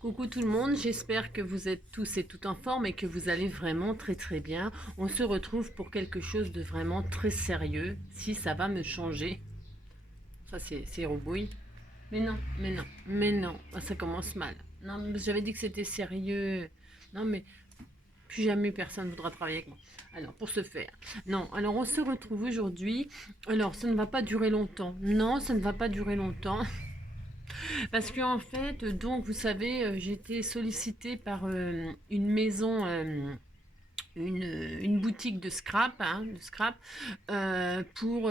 Coucou tout le monde, j'espère que vous êtes tous et toutes en forme et que vous allez vraiment très bien. On se retrouve pour quelque chose de vraiment très sérieux, si ça va me changer. Ça c'est Robouille. Mais non, ah, ça commence mal. Non, mais j'avais dit que c'était sérieux. Non mais plus jamais personne ne voudra travailler avec moi. Alors pour ce faire, non, alors on se retrouve aujourd'hui. Alors ça ne va pas durer longtemps. Non, ça ne va pas durer longtemps. Parce que en fait, donc vous savez, j'ai été sollicitée par une maison, une boutique de scrap, hein, pour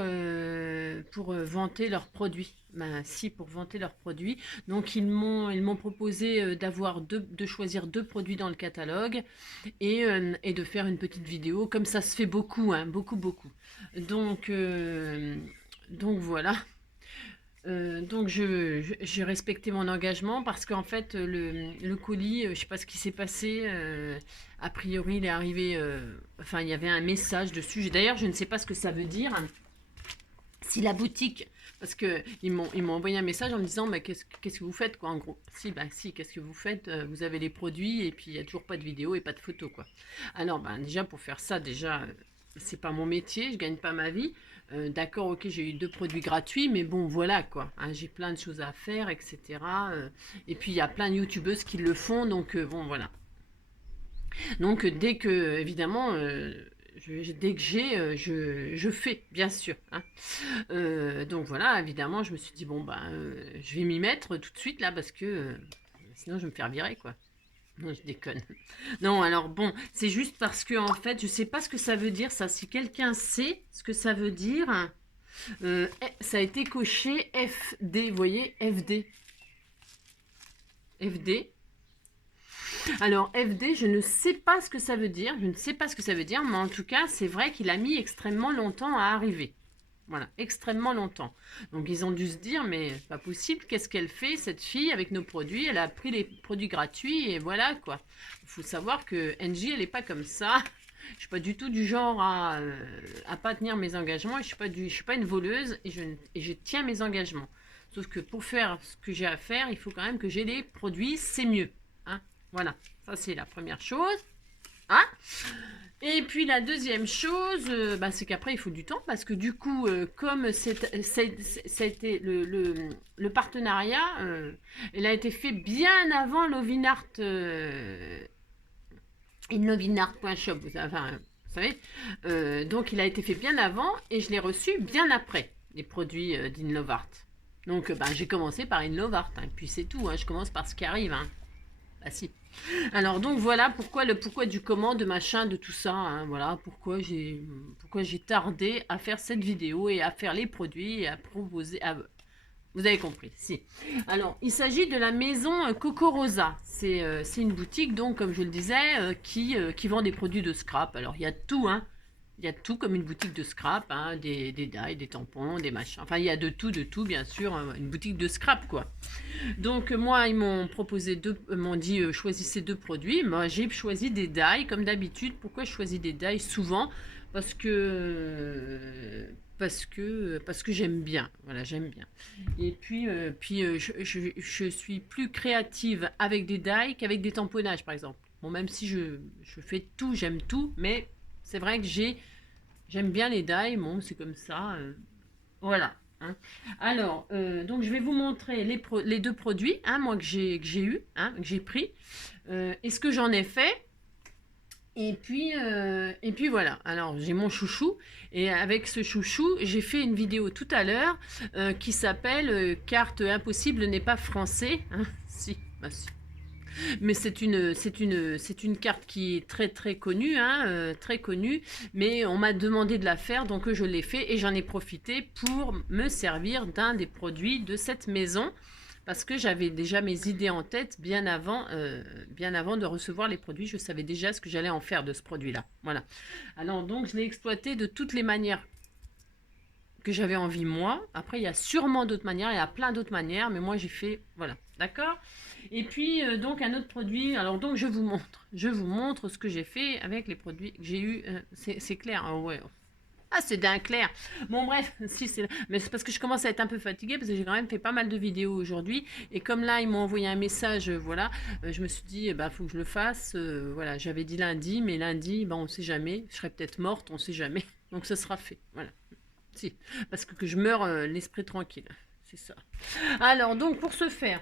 vanter leurs produits. Ben, si, pour vanter leurs produits. Donc ils m'ont proposé de choisir deux produits dans le catalogue et de faire une petite vidéo. Comme ça se fait beaucoup, hein, beaucoup. Donc, euh, donc voilà. Donc j'ai respecté mon engagement parce qu'en fait le colis, je sais pas ce qui s'est passé. A priori, il est arrivé. Enfin, il y avait un message dessus. D'ailleurs, je ne sais pas ce que ça veut dire. Si la boutique, parce que ils m'ont envoyé un message en me disant, mais qu'est-ce que vous faites quoi en gros. Si, bah si, qu'est-ce que vous faites. Vous avez les produits et puis il y a toujours pas de vidéo et pas de photos quoi. Alors ben déjà pour faire ça déjà. C'est pas mon métier, je gagne pas ma vie. D'accord, ok, j'ai eu deux produits gratuits, mais bon, voilà quoi. Hein, j'ai plein de choses à faire, etc. Et puis il y a plein de youtubeuses qui le font, donc bon, voilà. Donc dès que, évidemment, dès que j'ai, je fais, bien sûr. Hein. Donc voilà, évidemment, je me suis dit, bon, ben, je vais m'y mettre tout de suite là, parce que sinon je vais me faire virer, quoi. Non, je déconne. Non, alors bon, c'est juste parce que en fait, je sais pas ce que ça veut dire ça. Si quelqu'un sait ce que ça veut dire, ça a été coché FD, vous voyez, FD. FD. Alors FD, je ne sais pas ce que ça veut dire, je ne sais pas ce que ça veut dire, mais en tout cas, c'est vrai qu'il a mis extrêmement longtemps à arriver. Voilà, extrêmement longtemps. Donc ils ont dû se dire, mais pas possible, qu'est-ce qu'elle fait, cette fille, avec nos produits? Elle a pris les produits gratuits et voilà quoi. Il faut savoir que NJ, elle n'est pas comme ça. Je suis pas du tout du genre à pas tenir mes engagements. Je suis pas une voleuse et je tiens mes engagements. Sauf que pour faire ce que j'ai à faire, il faut quand même que j'ai les produits, c'est mieux. Hein, voilà, ça c'est la première chose. Hein. Et puis la deuxième chose, bah, c'est qu'après il faut du temps parce que du coup, comme ça a été le partenariat, il a été fait bien avant Lovinart, inlovinart.shop, vous savez. Donc il a été fait bien avant et je l'ai reçu bien après les produits d'Inlovart. Donc bah, j'ai commencé par Inlovart, hein, puis c'est tout, hein, je commence par ce qui arrive. Hein. Bah si. Alors donc voilà pourquoi le pourquoi du comment de machin de tout ça. Hein, voilà pourquoi j'ai tardé à faire cette vidéo et à faire les produits et à proposer. Vous avez compris, si. Alors il s'agit de la maison Coco Rosa. C'est une boutique donc comme je le disais qui vend des produits de scrap. Alors il y a tout hein. Il y a tout comme une boutique de scrap, hein, des dailles, des tampons, des machins. Enfin, il y a de tout, bien sûr, hein, une boutique de scrap, quoi. Donc moi, ils m'ont proposé m'ont dit choisissez deux produits. Moi, j'ai choisi des die comme d'habitude. Pourquoi je choisis des die souvent? Parce que parce que j'aime bien. Voilà, j'aime bien. Et puis je suis plus créative avec des die qu'avec des tamponnages, par exemple. Bon, même si je fais tout, j'aime tout, mais c'est vrai que j'aime bien les die. Bon, c'est comme ça. Voilà. Hein. Alors, donc je vais vous montrer les deux produits, hein, moi que j'ai eu, hein, que j'ai pris, et ce que j'en ai fait. Et puis voilà. Alors j'ai mon chouchou et avec ce chouchou, j'ai fait une vidéo tout à l'heure qui s'appelle Carte impossible n'est pas français. Hein. Si, bah si. Mais c'est une carte qui est très connue, hein, très connue. Mais on m'a demandé de la faire, donc je l'ai fait et j'en ai profité pour me servir d'un des produits de cette maison parce que j'avais déjà mes idées en tête bien avant de recevoir les produits. Je savais déjà ce que j'allais en faire de ce produit-là. Voilà. Alors donc je l'ai exploité de toutes les manières que j'avais envie moi. Après, il y a sûrement d'autres manières, il y a plein d'autres manières, mais moi j'ai fait, voilà, d'accord. Et puis donc un autre produit. Alors donc je vous montre ce que j'ai fait avec les produits que j'ai eu. C'est clair, hein, ouais. Ah, c'est d'un clair. Bon, bref, si c'est... Mais c'est parce que je commence à être un peu fatiguée, parce que j'ai quand même fait pas mal de vidéos aujourd'hui. Et comme là, ils m'ont envoyé un message, voilà, je me suis dit, bah, faut que je le fasse. Voilà, j'avais dit lundi, mais lundi, bah, on sait jamais. Je serais peut-être morte, on sait jamais. Donc, ça sera fait. Voilà. Si. Parce que je meurs l'esprit tranquille. C'est ça. Alors, donc, pour ce faire,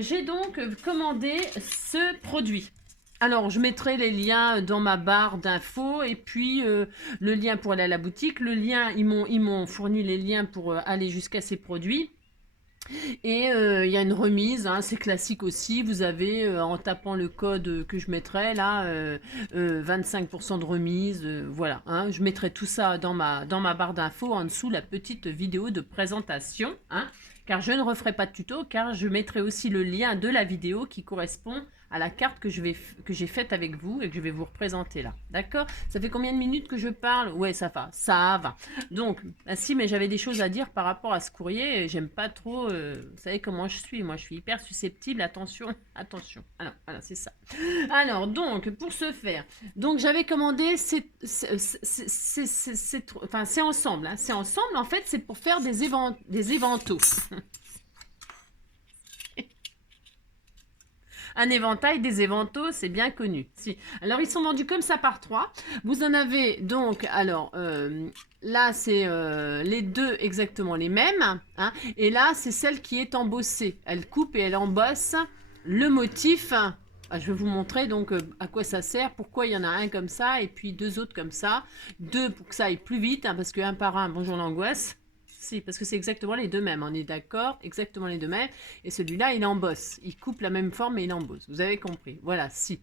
j'ai donc commandé ce produit. Alors, je mettrai les liens dans ma barre d'infos et puis le lien pour aller à la boutique. Le lien, ils m'ont fourni les liens pour aller jusqu'à ces produits. Et il y a une remise, hein, c'est classique aussi. Vous avez, en tapant le code que je mettrai là, 25% de remise. Voilà, hein, je mettrai tout ça dans ma barre d'infos en dessous, la petite vidéo de présentation. Hein, car je ne referai pas de tuto, car je mettrai aussi le lien de la vidéo qui correspond à la carte que j'ai faite avec vous et que je vais vous représenter là. D'accord? Ça fait combien de minutes que je parle? Ouais, ça va, ça va. Donc, ah si, mais j'avais des choses à dire par rapport à ce courrier. J'aime pas trop, vous savez comment je suis. Moi, je suis hyper susceptible. Attention, attention. Alors, voilà, c'est ça. Alors, donc, pour ce faire, donc j'avais commandé, enfin, c'est ensemble. Hein, c'est ensemble, en fait, c'est pour faire des éventaux. Un éventail, des éventaux, c'est bien connu. Si. Alors, ils sont vendus comme ça par 3. Vous en avez donc, alors, là, c'est les deux exactement les mêmes. Hein, et là, c'est celle qui est embossée. Elle coupe et elle embosse le motif. Ah, je vais vous montrer donc à quoi ça sert, pourquoi il y en a un comme ça et puis deux autres comme ça. Deux pour que ça aille plus vite, hein, parce que un par un, bonjour l'angoisse. Si, parce que c'est exactement les deux mêmes, on est d'accord, exactement les deux mêmes. Et celui-là, il embosse. Il coupe la même forme et il embosse. Vous avez compris. Voilà, si.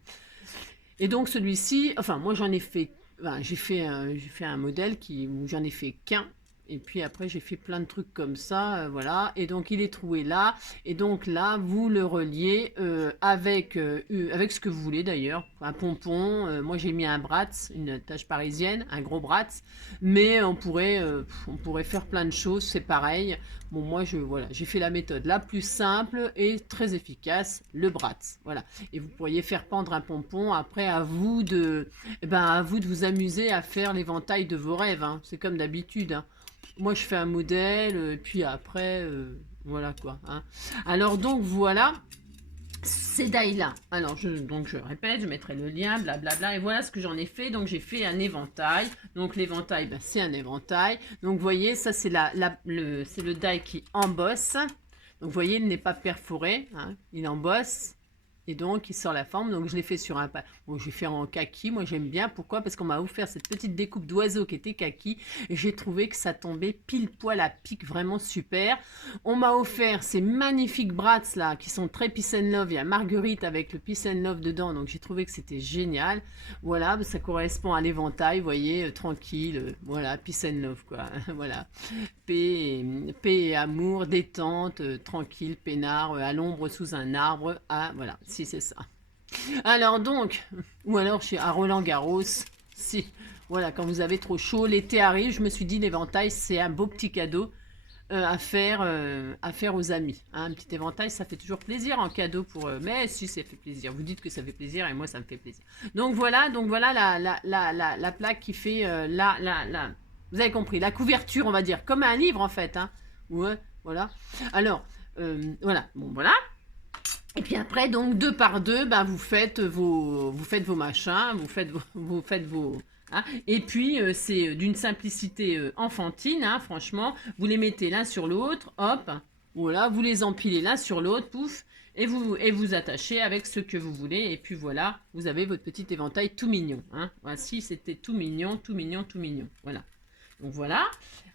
Et donc celui-ci, enfin, moi j'en ai fait, enfin, j'ai fait un modèle où j'en ai fait qu'un. Et puis après, j'ai fait plein de trucs comme ça, voilà. Et donc, il est troué là. Et donc là, vous le reliez avec ce que vous voulez d'ailleurs. Un pompon. Moi, j'ai mis un Bratz, une tache parisienne, un gros Bratz. Mais on pourrait faire plein de choses. C'est pareil. Bon, moi, voilà, j'ai fait la méthode la plus simple et très efficace, le Bratz. Voilà. Et vous pourriez faire pendre un pompon. Après, à vous de vous amuser à faire l'éventail de vos rêves. Hein. C'est comme d'habitude. Hein. Moi, je fais un modèle, puis après, voilà quoi. Hein. Alors, donc, voilà ces dailles-là. Alors, donc, je répète, je mettrai le lien, blablabla. Et voilà ce que j'en ai fait. Donc, j'ai fait un éventail. Donc, l'éventail, ben, c'est un éventail. Donc, vous voyez, ça, c'est c'est le die qui embosse. Donc, vous voyez, il n'est pas perforé. Hein, il embosse. Et donc, il sort la forme. Donc, je l'ai fait sur un... Bon, je vais faire en kaki. Moi, j'aime bien. Pourquoi? Parce qu'on m'a offert cette petite découpe d'oiseau qui était kaki. Et j'ai trouvé que ça tombait pile poil à pic. Vraiment super. On m'a offert ces magnifiques Bratz, là, qui sont très Peace and Love. Il y a Marguerite avec le Peace and Love dedans. Donc, j'ai trouvé que c'était génial. Voilà. Ça correspond à l'éventail. Vous voyez, tranquille. Voilà. Peace and Love, quoi. Voilà. Paix et amour, détente, tranquille, peinard, à l'ombre sous un arbre. Ah, voilà, si c'est ça. Alors donc, ou alors à Roland Garros, si, voilà, quand vous avez trop chaud, l'été arrive, je me suis dit l'éventail, c'est un beau petit cadeau à faire aux amis. Hein, un petit éventail, ça fait toujours plaisir en cadeau pour eux. Mais si, ça fait plaisir. Vous dites que ça fait plaisir et moi, ça me fait plaisir. Donc voilà la plaque qui fait vous avez compris, la couverture, on va dire, comme un livre en fait. Hein. Ouais, voilà. Alors, voilà. Bon, voilà. Et puis après, donc, 2 par 2, ben, vous faites vos machins, vous faites vos... Hein. Et puis, c'est d'une simplicité enfantine, hein, franchement. Vous les mettez l'un sur l'autre, hop, voilà, vous les empilez l'un sur l'autre, pouf, et vous attachez avec ce que vous voulez. Et puis voilà, vous avez votre petit éventail tout mignon. Hein. Voici, c'était tout mignon, tout mignon, tout mignon. Voilà. Donc voilà,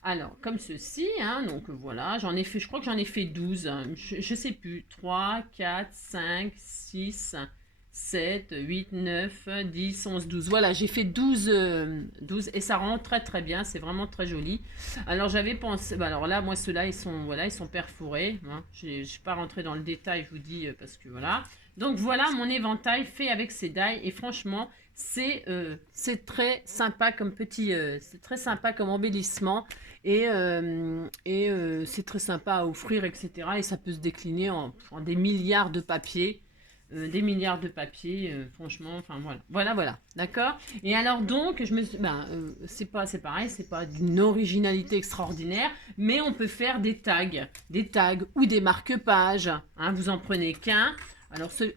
alors comme ceci, hein, donc voilà, je crois que j'en ai fait 12, hein, je sais plus, 3, 4, 5, 6, 7, 8, 9, 10, 11, 12, voilà, j'ai fait 12 et ça rend très très bien, c'est vraiment très joli. Alors j'avais pensé, bah alors là, moi ceux-là, ils sont perforés, hein, je ne suis pas rentrée dans le détail, je vous dis, parce que voilà. Donc voilà mon éventail fait avec ces dailles et franchement, c'est très sympa comme c'est très sympa comme embellissement et c'est très sympa à offrir, etc. Et ça peut se décliner en des milliards de papiers. des milliards de papiers, franchement, enfin voilà, d'accord. Et alors donc, c'est pareil, c'est pas d'une originalité extraordinaire, mais on peut faire des tags ou des marque-pages, hein, vous en prenez qu'un.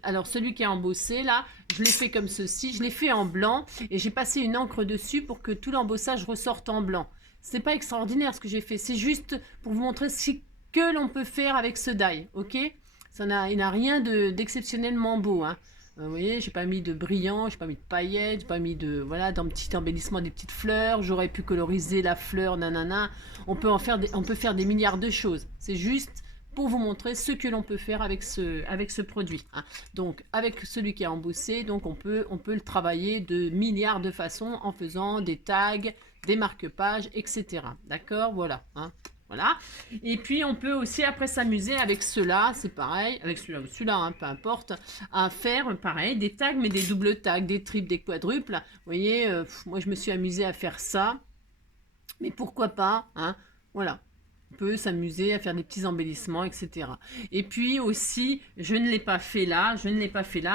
Alors celui qui est embossé là, je l'ai fait comme ceci, je l'ai fait en blanc et j'ai passé une encre dessus pour que tout l'embossage ressorte en blanc. C'est pas extraordinaire ce que j'ai fait, c'est juste pour vous montrer ce que l'on peut faire avec ce die, ok? Il n'a rien d'exceptionnellement beau, hein. Vous voyez, j'ai pas mis de brillant, j'ai pas mis de paillettes, j'ai pas mis de, voilà, d'un petit embellissement des petites fleurs. J'aurais pu coloriser la fleur, nanana. On peut faire des milliards de choses. C'est juste pour vous montrer ce que l'on peut faire avec ce produit, hein. Donc, avec celui qui est embossé, donc on peut le travailler de milliards de façons en faisant des tags, des marque-pages, etc. D'accord, voilà, hein. Voilà. Et puis, on peut aussi après s'amuser avec cela, c'est pareil, avec celui-là ou celui-là, hein, peu importe, à faire pareil, des tags, mais des doubles tags, des triples, des quadruples. Vous voyez, moi, je me suis amusée à faire ça. Mais pourquoi pas, hein, voilà. On peut s'amuser à faire des petits embellissements, etc. Et puis aussi, je ne l'ai pas fait là,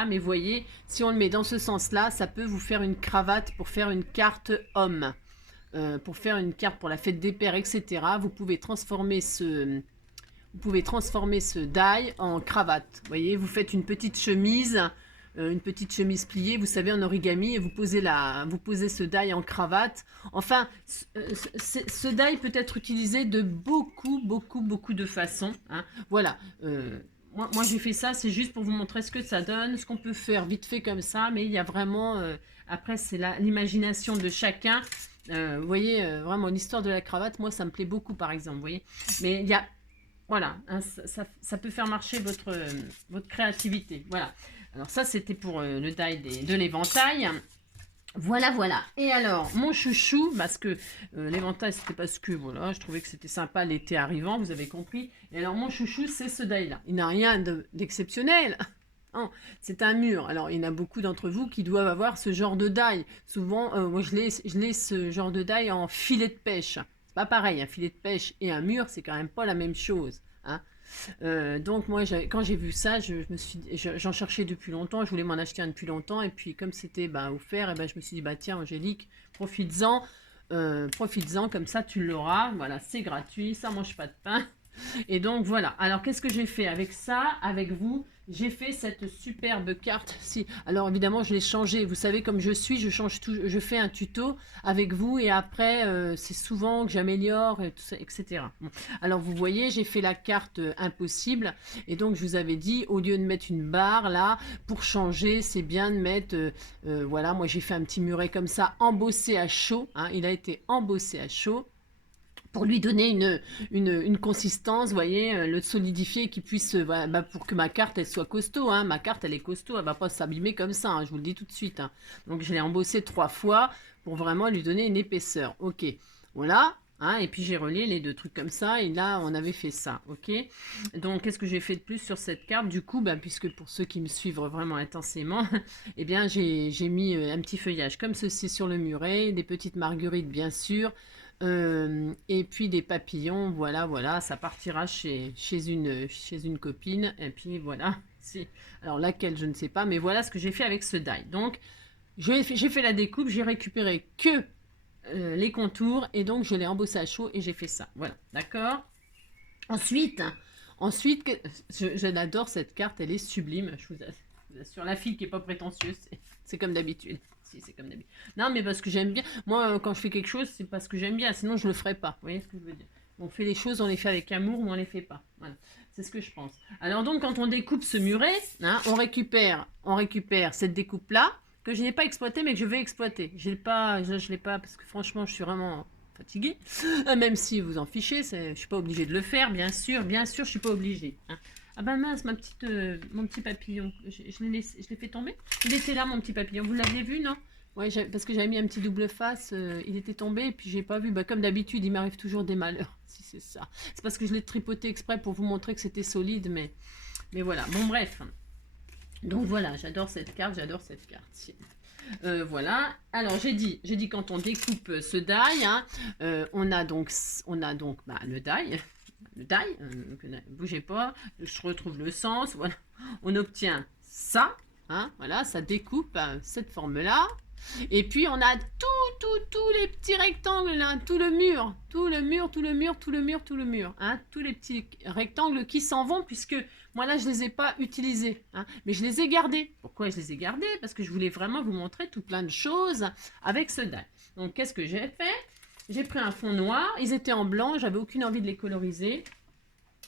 mais voyez, si on le met dans ce sens-là, ça peut vous faire une cravate pour faire une carte homme. Pour faire une carte pour la fête des pères, etc. Vous pouvez transformer ce die en cravate. Vous voyez, vous faites une petite chemise pliée, vous savez, en origami, et vous posez ce die en cravate. Enfin, ce die peut être utilisé de beaucoup de façons, hein. Voilà. Moi j'ai fait ça, c'est juste pour vous montrer ce que ça donne, ce qu'on peut faire vite fait comme ça, mais il y a vraiment, après c'est l'imagination de chacun. Vous voyez, vraiment l'histoire de la cravate, moi ça me plaît beaucoup par exemple, vous voyez. Mais il y a, voilà, hein, ça peut faire marcher votre créativité. Voilà. Alors ça c'était pour le die de l'éventail. Voilà. Et alors, mon chouchou, parce que l'éventail, c'était parce que, voilà, je trouvais que c'était sympa l'été arrivant, vous avez compris. Et alors, mon chouchou, c'est ce die-là. Il n'a rien d'exceptionnel. Non, c'est un mur. Alors, il y en a beaucoup d'entre vous qui doivent avoir ce genre de die. Souvent, moi, je l'ai ce genre de die en filet de pêche. C'est pas pareil, un filet de pêche et un mur, c'est quand même pas la même chose, hein. Donc moi quand j'ai vu ça, j'en cherchais depuis longtemps, je voulais m'en acheter un depuis longtemps, et puis comme c'était offert, et je me suis dit tiens Angélique, profites-en, comme ça tu l'auras, voilà, c'est gratuit, ça mange pas de pain. Et donc voilà. Alors qu'est-ce que j'ai fait avec ça, avec vous? J'ai fait cette superbe carte. Si, alors évidemment je l'ai changé. Vous savez comme je suis, je change tout. Je fais un tuto avec vous et après c'est souvent que j'améliore et tout ça, etc. Bon. Alors vous voyez, j'ai fait la carte impossible et donc je vous avais dit au lieu de mettre une barre là pour changer, c'est bien de mettre voilà. Moi j'ai fait un petit muret comme ça embossé à chaud, hein. Il a été embossé à chaud pour lui donner une consistance, vous voyez, le solidifier, qui puisse, pour que ma carte, elle soit costaud, hein. Ma carte, elle est costaud, elle va pas s'abîmer comme ça, hein, je vous le dis tout de suite, hein. Donc, je l'ai embossé 3 fois pour vraiment lui donner une épaisseur. Ok, voilà. Hein, et puis j'ai relié les deux trucs comme ça, et là on avait fait ça, ok. Donc qu'est-ce que j'ai fait de plus sur cette carte? Du coup, puisque pour ceux qui me suivent vraiment intensément, eh bien j'ai mis un petit feuillage comme ceci sur le muret, des petites marguerites bien sûr, et puis des papillons, voilà, ça partira chez une copine, et puis voilà, alors laquelle je ne sais pas, mais voilà ce que j'ai fait avec ce die. Donc j'ai fait la découpe, j'ai récupéré que les contours, et donc je l'ai embossé à chaud, et j'ai fait ça, voilà, d'accord. Ensuite, j'adore cette carte, elle est sublime, je vous assure, la fille qui est pas prétentieuse, c'est comme d'habitude. Si, c'est comme d'habitude. Non, mais parce que j'aime bien. Moi, quand je fais quelque chose, c'est parce que j'aime bien. Sinon, je le ferais pas. Vous voyez ce que je veux dire? On fait les choses, on les fait avec amour ou on les fait pas. Voilà. C'est ce que je pense. Alors donc, quand on découpe ce muret, hein, on récupère cette découpe-là, que je n'ai pas exploitée, mais que je vais exploiter. Je l'ai pas parce que franchement, je suis vraiment fatiguée. Même si vous en fichez, je suis pas obligée de le faire, bien sûr, je suis pas obligée. Hein. Ah ben mince, mon petit papillon, je l'ai fait tomber. Il était là, mon petit papillon. Vous l'aviez vu, non? Ouais, parce que j'avais mis un petit double face. Il était tombé et puis j'ai pas vu. Comme d'habitude, il m'arrive toujours des malheurs. Si c'est ça. C'est parce que je l'ai tripoté exprès pour vous montrer que c'était solide, mais voilà. Bon, bref. Donc voilà, j'adore cette carte. Voilà. Alors j'ai dit quand on découpe ce die, hein, on a donc le die. Le die, bougez pas, je retrouve le sens, voilà. On obtient ça, hein, voilà, ça découpe cette forme-là. Et puis, on a tous les petits rectangles, là, tout le mur, hein, tous les petits rectangles qui s'en vont, puisque moi, là, je les ai pas utilisés, hein, mais je les ai gardés. Pourquoi je les ai gardés? Parce que je voulais vraiment vous montrer tout plein de choses avec ce die. Donc, qu'est-ce que j'ai fait? J'ai pris un fond noir, ils étaient en blanc, j'avais aucune envie de les coloriser.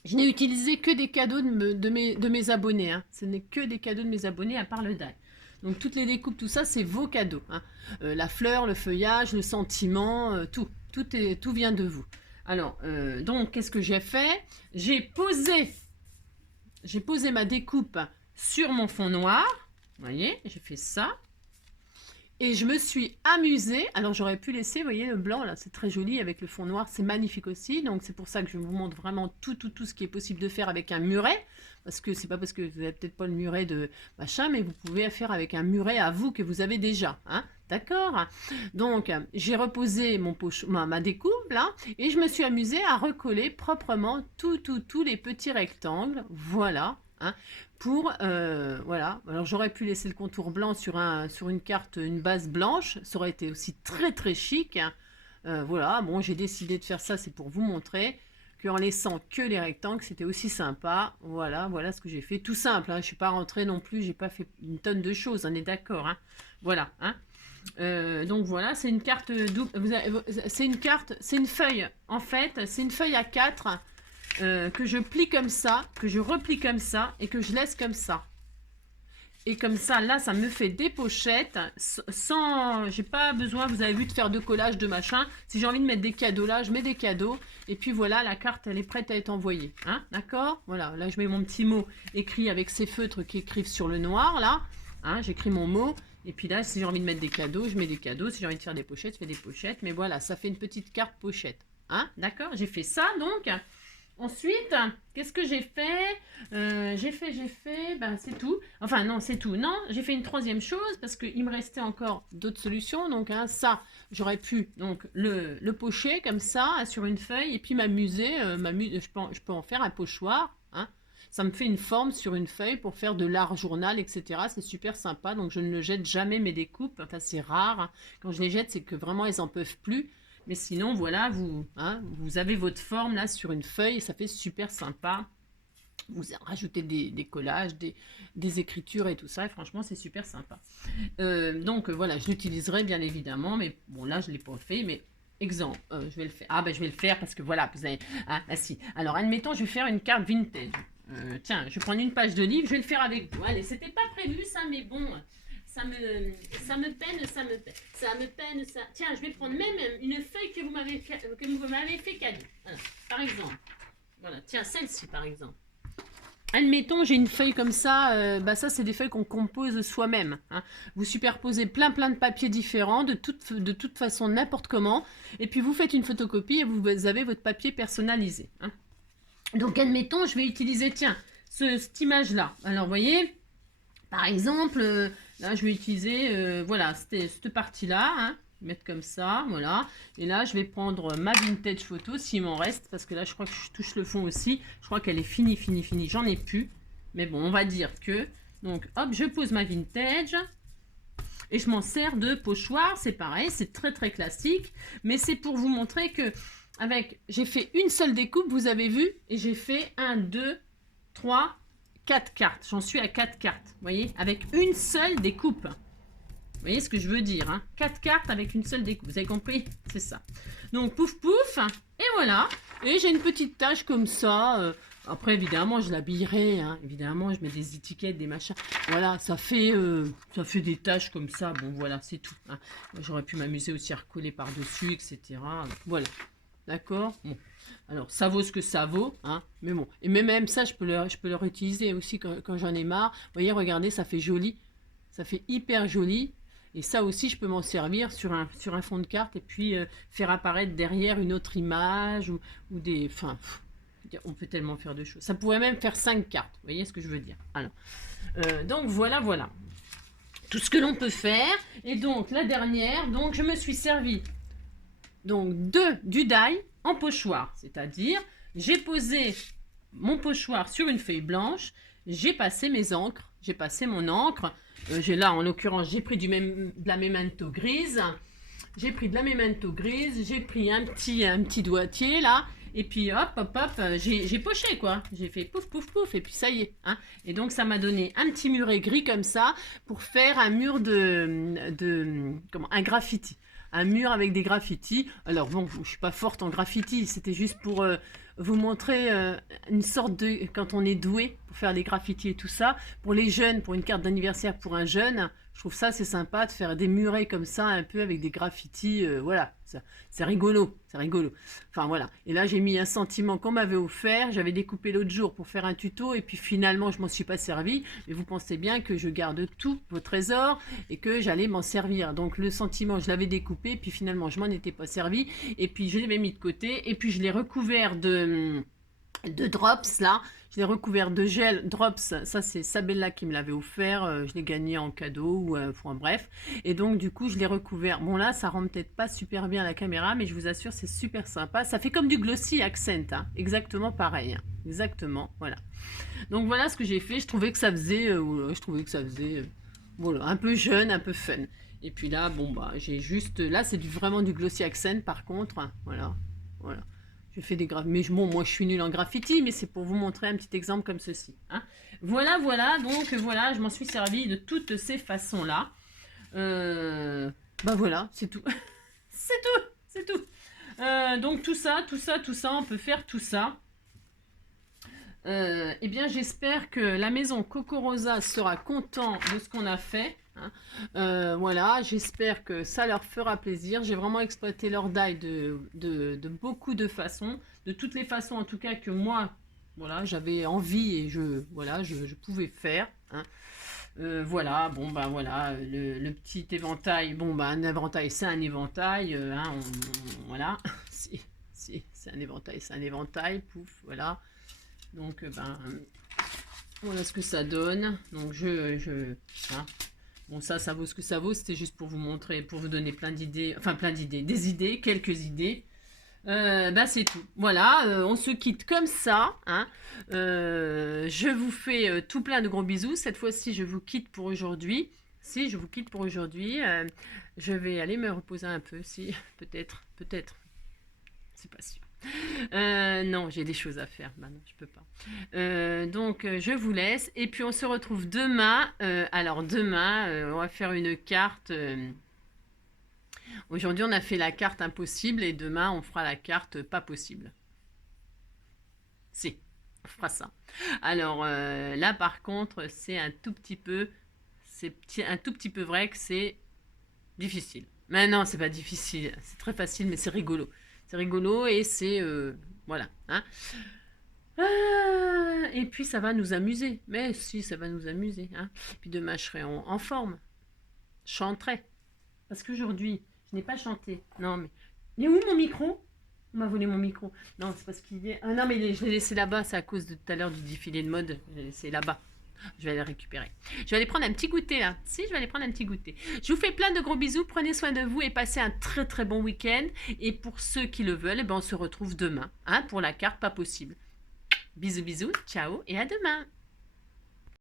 Je n'ai utilisé que des cadeaux de mes abonnés, hein. Ce n'est que des cadeaux de mes abonnés, à part le die. Donc toutes les découpes, tout ça, c'est vos cadeaux, hein. La fleur, le feuillage, le sentiment, tout vient de vous. Alors, donc, qu'est-ce que j'ai fait? J'ai posé ma découpe sur mon fond noir. Vous voyez, j'ai fait ça. Et je me suis amusée. Alors, j'aurais pu laisser, vous voyez, le blanc, là, c'est très joli avec le fond noir. C'est magnifique aussi. Donc, c'est pour ça que je vous montre vraiment tout ce qui est possible de faire avec un muret. Parce que c'est pas parce que vous n'avez peut-être pas le muret de machin, mais vous pouvez faire avec un muret à vous que vous avez déjà. Hein, d'accord? Donc, j'ai reposé ma découpe, là. Et je me suis amusée à recoller proprement tous les petits rectangles. Voilà. Hein, voilà. Alors j'aurais pu laisser le contour blanc sur une carte, une base blanche, ça aurait été aussi très chic, hein. Voilà, bon, j'ai décidé de faire ça, c'est pour vous montrer qu'en laissant que les rectangles, c'était aussi sympa. Voilà ce que j'ai fait, tout simple, hein. Je ne suis pas rentrée non plus, j'ai pas fait une tonne de choses, on est d'accord, hein. Voilà, hein. Donc voilà, c'est une carte double, c'est une feuille, en fait, c'est une feuille A4, que je plie comme ça, que je replie comme ça et que je laisse comme ça. Et comme ça, là, ça me fait des pochettes sans... J'ai pas besoin, vous avez vu, de faire de collage, de machin. Si j'ai envie de mettre des cadeaux là, je mets des cadeaux. Et puis voilà, la carte, elle est prête à être envoyée. Hein, d'accord? Voilà, là, je mets mon petit mot écrit avec ces feutres qui écrivent sur le noir, là. Hein, j'écris mon mot. Et puis là, si j'ai envie de mettre des cadeaux, je mets des cadeaux. Si j'ai envie de faire des pochettes, je fais des pochettes. Mais voilà, ça fait une petite carte pochette. Hein, d'accord? J'ai fait ça, donc... Ensuite, qu'est-ce que j'ai fait? J'ai fait, ben c'est tout. Enfin non, c'est tout. Non, j'ai fait une troisième chose parce qu'il me restait encore d'autres solutions. Donc hein, ça, j'aurais pu donc le pocher comme ça sur une feuille et puis m'amuser. Je peux en faire un pochoir. Hein. Ça me fait une forme sur une feuille pour faire de l'art journal, etc. C'est super sympa. Donc je ne le jette jamais mes découpes. Enfin c'est rare. Hein. Quand je les jette, c'est que vraiment elles en peuvent plus. Mais sinon, voilà, vous avez votre forme là sur une feuille et ça fait super sympa. Vous rajoutez des collages, des écritures et tout ça. Et franchement, c'est super sympa. Donc voilà, je l'utiliserai bien évidemment. Mais bon, là, je ne l'ai pas fait. Mais exemple, je vais le faire. Ah ben, je vais le faire parce que voilà, vous avez... Ah, bah si. Alors, admettons, je vais faire une carte vintage. Tiens, je vais prendre une page de livre. Je vais le faire avec vous. Allez, c'était pas prévu ça, mais bon... Ça me peine. Tiens, je vais prendre même une feuille que vous m'avez fait cadeau. Voilà, par exemple. Voilà, tiens, celle-ci, par exemple. Admettons, j'ai une feuille comme ça. Ça, c'est des feuilles qu'on compose soi-même. Hein. Vous superposez plein de papiers différents, de toute façon, n'importe comment. Et puis, vous faites une photocopie et vous avez votre papier personnalisé. Hein. Donc, admettons, je vais utiliser, tiens, cette image-là. Alors, vous voyez, par exemple... Là, je vais utiliser, voilà, cette partie-là, hein, mettre comme ça, voilà. Et là, je vais prendre ma vintage photo, s'il m'en reste, parce que là, je crois que je touche le fond aussi. Je crois qu'elle est finie. J'en ai plus. Mais bon, on va dire que... Donc, hop, je pose ma vintage. Et je m'en sers de pochoir, c'est pareil, c'est très classique. Mais c'est pour vous montrer que, j'ai fait une seule découpe, vous avez vu, et j'ai fait 1, 2, 3... 4 cartes, j'en suis à 4 cartes, vous voyez, avec une seule découpe. Vous voyez ce que je veux dire, hein? 4 cartes avec une seule découpe, vous avez compris? C'est ça. Donc, pouf, et voilà. Et j'ai une petite tache comme ça. Après, évidemment, je l'habillerai, hein. Évidemment, je mets des étiquettes, des machins. Voilà, ça fait des taches comme ça. Bon, voilà, c'est tout. Hein. J'aurais pu m'amuser aussi à recoller par-dessus, etc. Voilà. D'accord? Bon. Alors, ça vaut ce que ça vaut, hein, mais bon. Et même ça, je peux le réutiliser aussi quand j'en ai marre. Vous voyez, regardez, ça fait joli. Ça fait hyper joli. Et ça aussi, je peux m'en servir sur un fond de carte et puis faire apparaître derrière une autre image ou des... Enfin, on peut tellement faire de choses. Ça pourrait même faire 5 cartes. Vous voyez ce que je veux dire? Alors, donc, voilà. Tout ce que l'on peut faire. Et donc, la dernière, donc, je me suis servi donc du die en pochoir, c'est-à-dire j'ai posé mon pochoir sur une feuille blanche, j'ai passé mes encres, j'ai passé mon encre. J'ai là, en l'occurrence, j'ai pris de la Memento grise. J'ai pris de la Memento grise, j'ai pris un petit doigtier là, et puis hop, hop, hop, j'ai poché quoi. J'ai fait pouf, pouf, pouf, et puis ça y est. Hein. Et donc ça m'a donné un petit muret gris comme ça pour faire un mur un graffiti. Un mur avec des graffitis. Alors bon, je suis pas forte en graffiti, c'était juste pour vous montrer une sorte de... Quand on est doué pour faire les graffitis et tout ça, pour les jeunes, pour une carte d'anniversaire pour un jeune, je trouve ça c'est sympa de faire des murets comme ça, un peu avec des graffitis, voilà, c'est rigolo, c'est rigolo. Enfin voilà, et là j'ai mis un sentiment qu'on m'avait offert, j'avais découpé l'autre jour pour faire un tuto, et puis finalement je m'en suis pas servi, mais vous pensez bien que je garde tous vos trésors, et que j'allais m'en servir. Donc le sentiment, je l'avais découpé, puis finalement je m'en étais pas servi, et puis je l'avais mis de côté, et puis je l'ai recouvert de drops là, je l'ai recouvert de gel drops, ça c'est Sabella qui me l'avait offert, je l'ai gagné en cadeau ou enfin bref, et donc du coup je l'ai recouvert. Bon là ça rend peut-être pas super bien à la caméra, mais je vous assure c'est super sympa, ça fait comme du glossy accent, hein. Exactement pareil, hein. Exactement, voilà. Donc voilà ce que j'ai fait, je trouvais que ça faisait, voilà, un peu jeune, un peu fun. Et puis là, bon bah j'ai juste, là c'est vraiment du glossy accent par contre, hein. Voilà, voilà. Je fais des graphitis, mais bon, moi je suis nulle en graffiti, mais c'est pour vous montrer un petit exemple comme ceci. Hein. Voilà, voilà, donc voilà, je m'en suis servi de toutes ces façons-là. Bah voilà, c'est tout. C'est tout, c'est tout. Donc tout ça, on peut faire tout ça. Eh bien, j'espère que la maison Coco Rosa sera content de ce qu'on a fait. Hein. Voilà, j'espère que ça leur fera plaisir. J'ai vraiment exploité leur die de beaucoup de façons, de toutes les façons en tout cas que moi, voilà, j'avais envie et je pouvais faire. Hein. Voilà, bon bah voilà, le petit éventail, bon bah un éventail c'est un éventail, hein, voilà, si c'est un éventail, pouf, voilà. Donc, voilà ce que ça donne. Donc, hein. Bon, ça vaut ce que ça vaut. C'était juste pour vous montrer, pour vous donner plein d'idées. Enfin, plein d'idées. Des idées, quelques idées. C'est tout. Voilà, on se quitte comme ça. Hein. Je vous fais tout plein de gros bisous. Cette fois-ci, je vous quitte pour aujourd'hui. Si, je vous quitte pour aujourd'hui. Je vais aller me reposer un peu. Si, peut-être. C'est pas sûr. Non, j'ai des choses à faire. Bah non, je peux pas. Donc, je vous laisse. Et puis, on se retrouve demain. Alors, demain, on va faire une carte. Aujourd'hui, on a fait la carte impossible. Et demain, on fera la carte pas possible. Si, on fera ça. Alors, là, par contre, c'est un tout petit peu... C'est un tout petit peu vrai que c'est difficile. Mais non, c'est pas difficile. C'est très facile, mais c'est rigolo. C'est rigolo et c'est... voilà. Hein. Et puis ça va nous amuser. Mais si, ça va nous amuser. Hein. Puis demain, je serai en forme. Je chanterai. Parce qu'aujourd'hui, je n'ai pas chanté. Non, mais... Il est où mon micro? On m'a volé mon micro. Non, c'est parce qu'il est... Ah non, mais je l'ai laissé là-bas. C'est à cause de tout à l'heure du défilé de mode. Je l'ai laissé là-bas. Je vais aller le récupérer. Je vais aller prendre un petit goûter là. Si, je vais aller prendre un petit goûter. Je vous fais plein de gros bisous. Prenez soin de vous et passez un très très bon week-end. Et pour ceux qui le veulent, on se retrouve demain pour la carte pas possible. Bisous bisous, ciao et à demain.